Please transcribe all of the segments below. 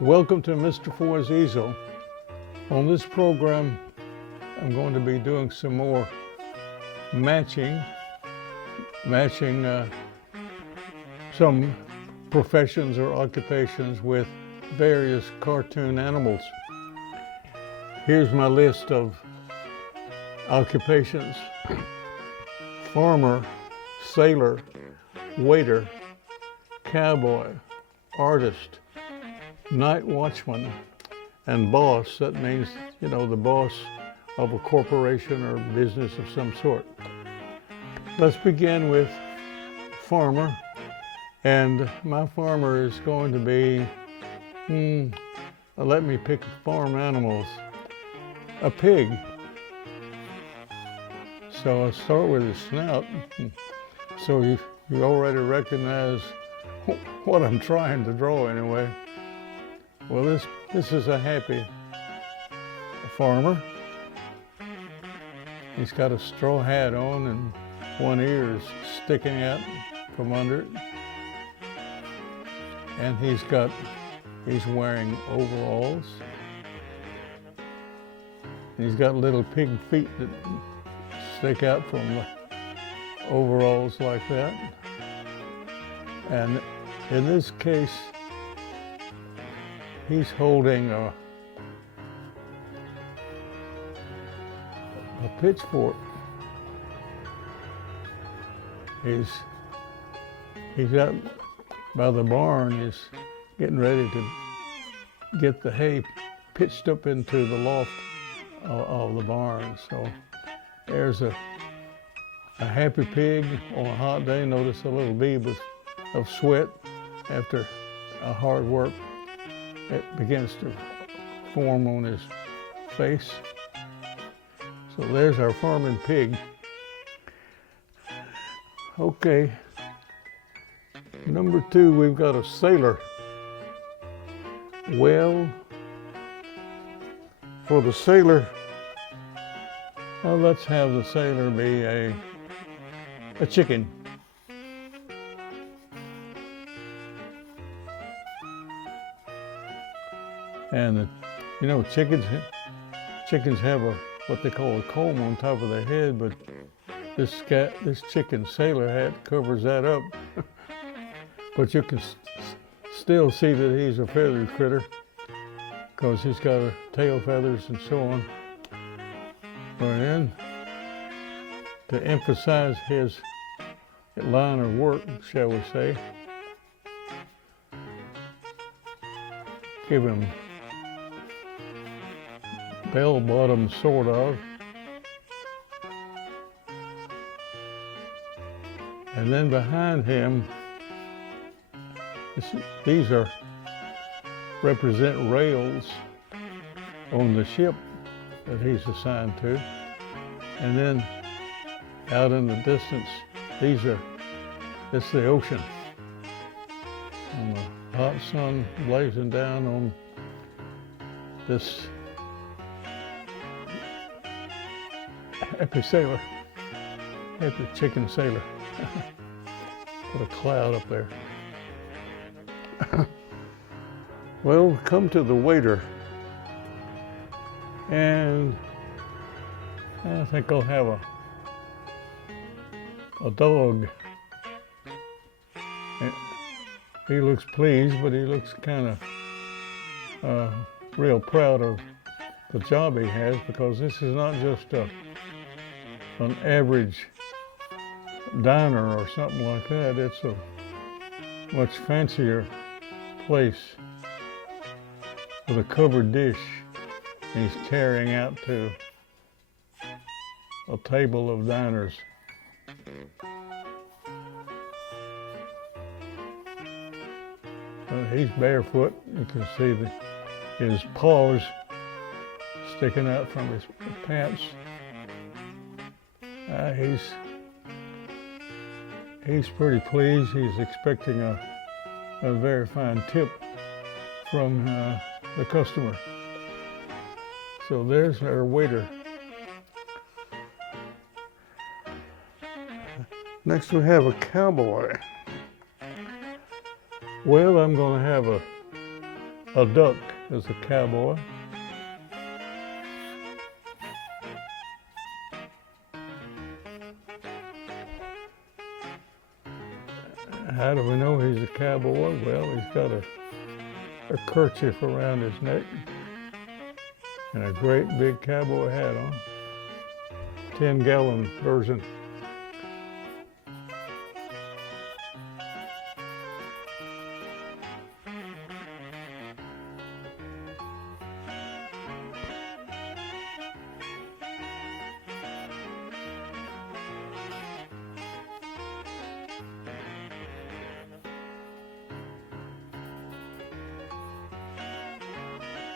Welcome to Mr. Ford's Easel. On this program, I'm going to be doing some more matching some professions or occupations with various cartoon animals. Here's my list of occupations: farmer, sailor, waiter, cowboy, artist, night watchman, and boss. That means, the boss of a corporation or business of some sort. Let's begin with farmer. And my farmer is going to be, let me pick farm animals. A pig. So I'll start with his snout. So you already recognize what I'm trying to draw anyway. Well, this is a happy farmer. He's got a straw hat on and one ear is sticking out from under it. And he's wearing overalls. And he's got little pig feet that stick out from the overalls like that. And in this case, he's holding a pitchfork. He's out by the barn. He's getting ready to get the hay pitched up into the loft of the barn. So there's a happy pig on a hot day. Notice a little bead of sweat after a hard work. It begins to form on his face. So there's our farming pig. Okay, number 2, we've got a sailor. Well, for the sailor, let's have the sailor be a chicken. And chickens have what they call a comb on top of their head, but this chicken sailor hat covers that up. But you can still see that he's a feathered critter because he's got tail feathers and so on. But then, to emphasize his line of work, shall we say, give him bell bottoms, sort of. And then behind him, these represent rails on the ship that he's assigned to. And then out in the distance, it's the ocean. And the hot sun blazing down on this happy chicken sailor. Put a cloud up there. Well, come to the waiter. And I think I'll have a dog. And he looks pleased, but he looks kind of real proud of the job he has, because this is not just an average diner or something like that. It's a much fancier place with a covered dish. He's carrying out to a table of diners. He's barefoot. You can see his paws sticking out from his pants. He's pretty pleased. He's expecting a very fine tip from the customer. So there's our waiter. Next we have a cowboy. Well, I'm going to have a duck as a cowboy. How do we know he's a cowboy? Well, he's got a kerchief around his neck and a great big cowboy hat on. 10-gallon version.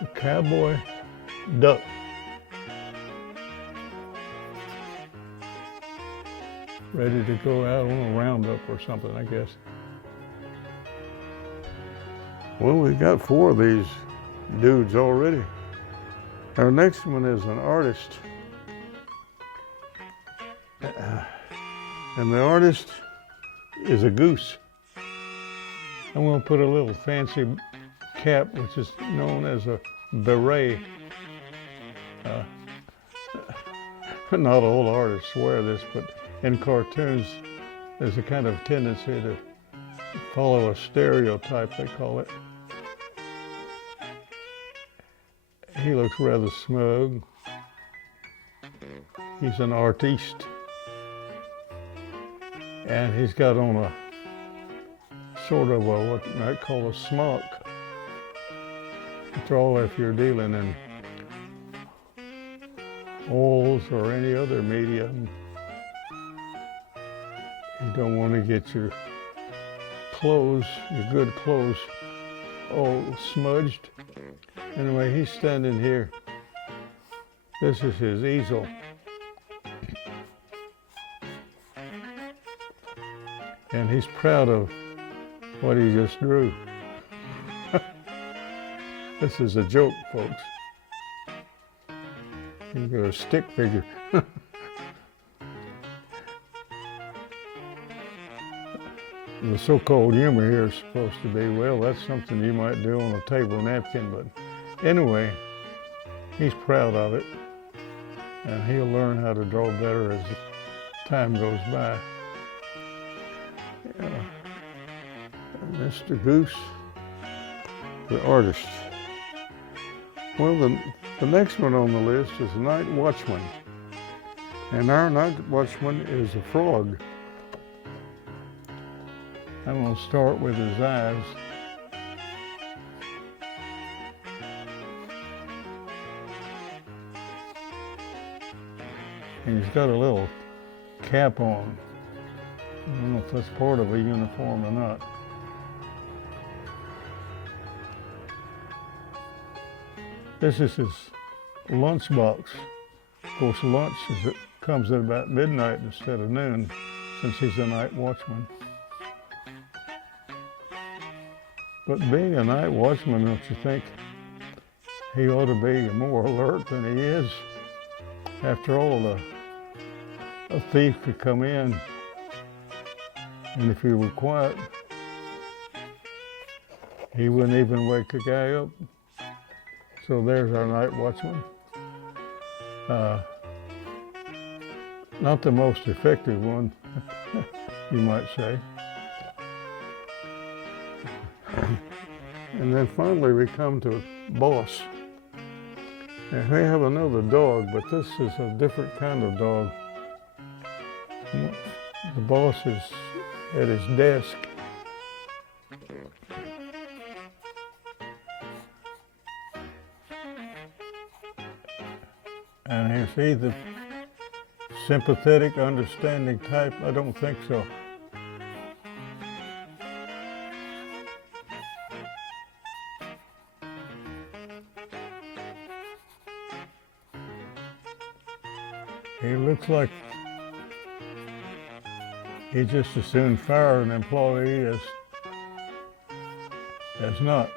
A cowboy duck. Ready to go out on a roundup or something, I guess. Well, we got 4 of these dudes already. Our next one is an artist. And the artist is a goose. I'm going to put a little fancy cap, which is known as a beret. Not all artists wear this, but in cartoons, there's a kind of tendency to follow a stereotype, they call it. He looks rather smug. He's an artiste. And he's got on a sort of a, what you might call a smock. It's all if you're dealing in oils or any other medium. You don't want to get your clothes, your good clothes, all smudged. Anyway, he's standing here. This is his easel. And he's proud of what he just drew. This is a joke, folks. He's got a stick figure. The so-called humor here is supposed to be, well, that's something you might do on a table napkin, but anyway, he's proud of it, and he'll learn how to draw better as time goes by. Mr. Goose, the artist. Well, the next one on the list is Night Watchman, and our night watchman is a frog. I'm going to start with his eyes. And he's got a little cap on. I don't know if that's part of a uniform or not. This is his lunchbox. Of course, lunch comes at about midnight instead of noon, since he's a night watchman. But being a night watchman, don't you think he ought to be more alert than he is? After all, a thief could come in, and if he were quiet, he wouldn't even wake a guy up. So there's our night watchman. Not the most effective one, you might say. And then finally we come to Boss. And we have another dog, but this is a different kind of dog. The Boss is at his desk. And is he the sympathetic, understanding type? I don't think so. He looks like he'd just as soon fire an employee as not.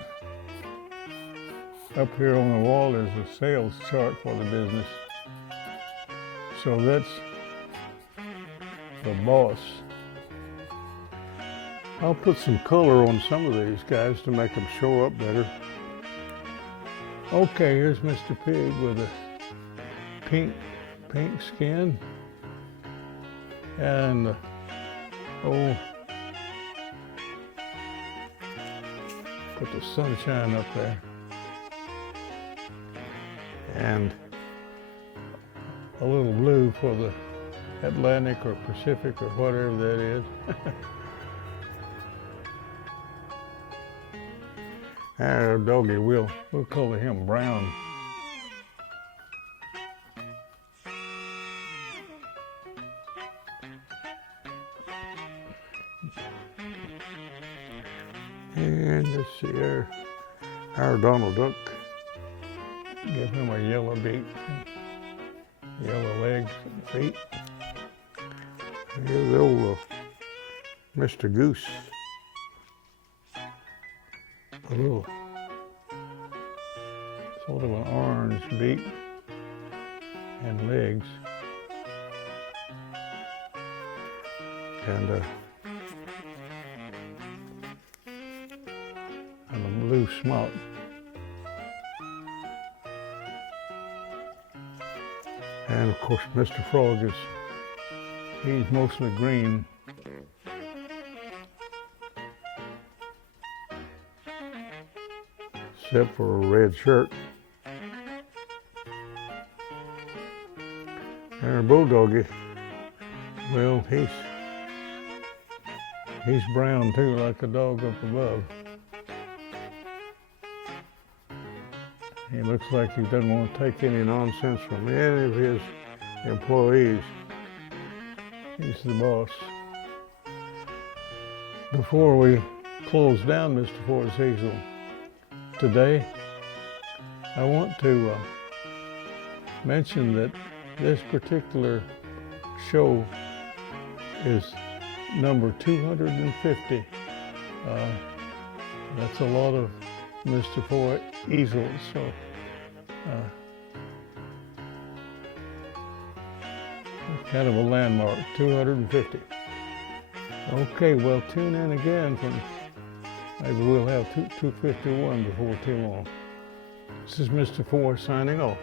Up here on the wall is a sales chart for the business. So that's the Boss. I'll put some color on some of these guys to make them show up better. Okay, here's Mr. Pig with a pink skin and put the sunshine up there and a little blue for the Atlantic or Pacific or whatever that is. Our doggy, we'll color him brown. And let's see, our Donald Duck, give him a yellow beak, yellow legs and feet. Here's the old Mr. Goose, a little sort of an orange beak and legs, and a blue smock. And of course, Mr. Frog he's mostly green. Except for a red shirt. And our bulldoggy, well, he's brown too, like a dog up above. He looks like he doesn't want to take any nonsense from any of his employees. He's the boss. Before we close down Mr. Ford's Easel today, I want to mention that this particular show is number 250. That's a lot of Mr. Ford Easels, so kind of a landmark, 250. Okay, well, tune in again from, maybe we'll have 251 before too long. This is Mr. Ford signing off.